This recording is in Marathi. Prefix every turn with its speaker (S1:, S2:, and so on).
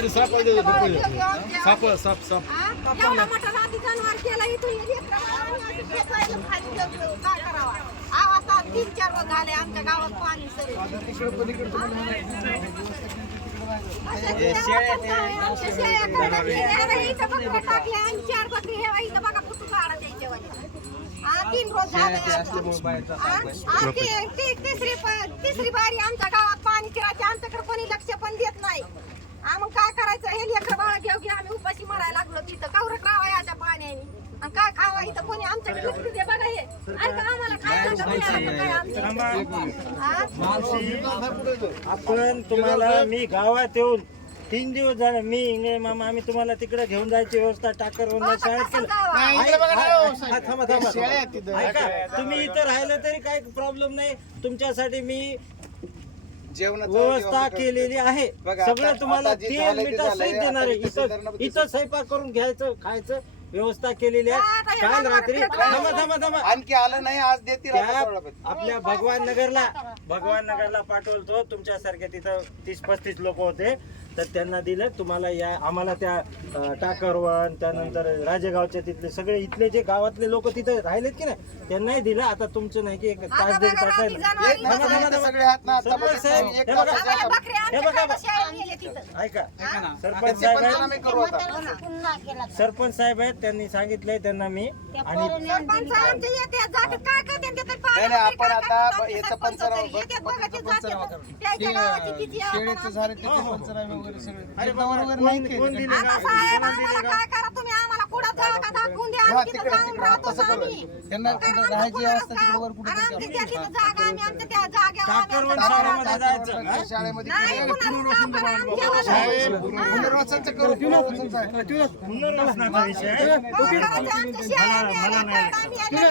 S1: रात्री सापळ देतो साप साप साप.
S2: हा? एवढा मोठा रात्री जनावर केला इथून. हे आता तीन चार रोज झाले आमच्या गावात पाणी आमच्या. हे आणि चार बकरी हे इथं बघा काढा तीन रोज झाले तिसरी बारी आमच्या गावात पाणी चिरायची. आमच्याकडे आमच्याकडे लक्ष दे बघा हे ऐका आम्हाला काय सांगा कोणी काय आमचं? हा?
S3: आपण तुम्हाला मी गावात येऊन तीन दिवस झाले मी इंगळे मामा आम्ही तुम्हाला तिकडे घेऊन जायची व्यवस्था टाकर शाळेत केलं? हा, थांबा, थांबा. ऐका, तुम्ही इथं राहिलं तरी काही प्रॉब्लेम नाही तुमच्यासाठी मी
S4: जेवणाचं
S3: व्यवस्था केलेली आहे
S4: बघा,
S3: सगळं
S4: आता-
S3: तुम्हाला
S4: आता जे
S3: तेल
S4: झालंय ते
S3: मिठा
S4: झालंय.
S3: सहित देणार आहे
S4: इथं
S3: इथं स्वयंपाक करून घ्यायचं खायचं व्यवस्था केलेली आहे काल रात्री. थांबा थांबा थांबा
S4: आणखी आलं नाही आज देतील आता.
S3: आपल्या भगवान नगरला भगवान नगरला पाठवतो तुमच्यासारख्या तिथं तीस पस्तीस लोक होते तर त्यांना दिलं. तुम्हाला या आम्हाला त्या अं, टाकरवन त्यानंतर राजेगावच्या तिथले सगळे इथले जे गावातले लोक तिथे राहिलेत की नाही त्यांनाही दिलं. आता तुमचं नाही की एक तास दीड तास आहे
S2: रात्री
S3: ना.
S2: जनावरं
S4: एक
S3: थांबा,
S4: नजर
S3: थांबा,
S4: इथं
S3: थांबा.
S4: सगळे हात ना आता
S3: सरपंच साहेब, हे बघा.
S2: आम्हाला
S3: हे
S2: आमच्या
S3: बघा,
S2: तिथं.
S3: ऐका. सरपंच साहेब
S4: पंचनामे
S3: आहेत.
S4: करू आता.
S3: सरपंच साहेब आहेत. त्यांनी सांगितलंय त्यांना मी. आणि
S2: सरपंच आमचे येते, जातात, काय करते ते तर पाणी
S4: नाही, नाही, आपण
S2: काय
S4: आता
S2: आमचे
S4: याचं
S2: सरपंच
S4: पंचनामा-
S2: बघा, ते
S4: पंचनामा. करू.
S2: त्याच्या गावाची किती आपण आता? साहेब आम्हाला? काय करा तुम्ही आम्हाला कुठं जाऊ का दाखवून द्या आम्ही तिथं
S4: तिकडे-
S2: जाऊन
S4: तिकडे.
S2: राहतो
S4: तसं करू.
S2: आम्ही.
S4: त्यांना
S2: कारण
S4: कुठं
S2: आमचं
S4: राहायची
S2: कुणालाच
S4: व्यवस्था
S2: काय-
S4: तिकडे वर कुठं
S2: आणि
S4: तरी
S2: आमच्या
S4: आपण
S2: त्या तिथं जागा आम्ही आमच्या त्या जागेवर आम्ही
S3: टाकरवन
S2: आमच्या
S3: शहरामध्ये
S2: गावात
S3: जायचं
S2: राहतो.
S3: हा?
S4: शाळेमध्ये
S2: नाही कुणालाच काम करा, आमच्यावर.
S4: पुनर्वसनचं करू पुनर्वसनचं आहे.
S3: पुनर्वसनाचा विषय आहे.
S2: काय करायचं, आमच्या शेळ्या
S3: मला- मला
S2: मेल्या,
S3: नाही.
S2: आम्ही आल्या-